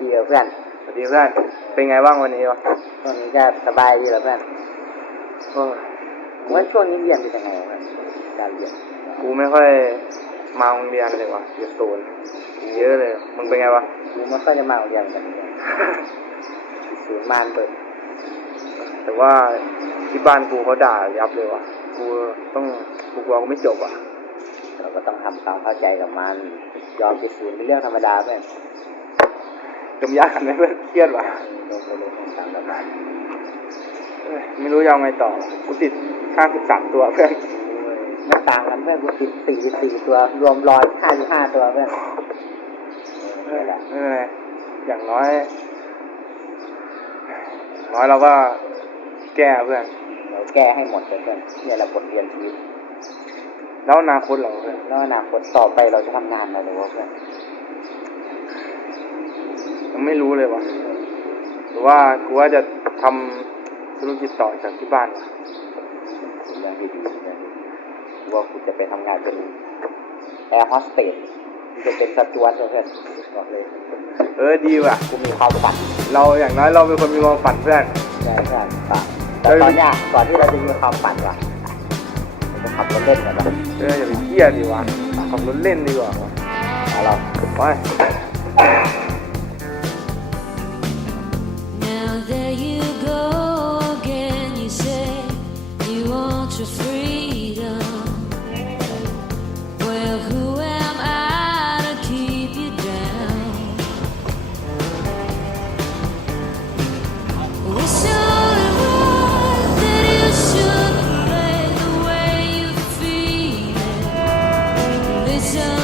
ดีกับเพื่อนสวัสดีเพื่อน เป็นไงบ้างวันนี้วะช่วงนี้ก็สบายดีเหรอเพื่อนโอ้ยว่าช่วงนี้เรียนเป็นยังไงวะเพื่อนการเรียนกูไม่ค่อยมาโรงเรียนเลยวะอยู่ศูนย์เยอะเลยมึงเป็นไงวะกูไม่ค่อยจะมาโรงเรียนกันเลยศูนย์มานเปิดแต่ว่าที่บ้านกูเขาด่ายับเลยวะกูต้องกูกลัวกูไม่จบอะเราก็ต้องทำความเข้าใจกับมัน ยอมไปศูนย์เป็นเรื่องธรรมดาเพื่อน จมยากกันไหมเพื่อนเครียดวะลงไปเลยตามระบาดเอ้ยไม่รู้จะเอาไงต่อกูติดห้าสิบสามตัวเพื่อนไม่ต่างกันเพื่อนกูติดสี่สิบสี่ตัว รวมร้อยห้าสิบห้าตัวเพื่อนเอนี่อแหละไม่เป็นไรอย่างน้อยอย่างน้อยเราก็แก้เพื่อนเราแก้ให้หมดเลยเพื่อนเนี่ยแหละบทเรียนชีวิตแล้วอนาคตเราเพื่อนแล้วอนาคตต่อไปเราจะทำงานอะไรวะเพื่อนยัง ไม่รู้เลยวะหรือว่ากูว่าจะทำธุรกิจต่อจากที่บ้านวะเป็นเรื่องดีเรื่องที่ดีว่ากูจะไปทำงานเป็นแอร์โฮสเตสจะเป็นสจวตเลยเพื่อนบอกเลย เออดีว่ะกูมีความฝัน เราอย่างน้อยเราเป็นคนมีความฝันเพื่อนใช่เพื่อนแต่ตอนเนี้ยก่อนที่เราจะมีความฝันว่ะเราจะขับรถเล่นกันนะเอออย่าไปเครียดดีว่ะขับรถเล่นดีกว่าวะเอาเราไป vision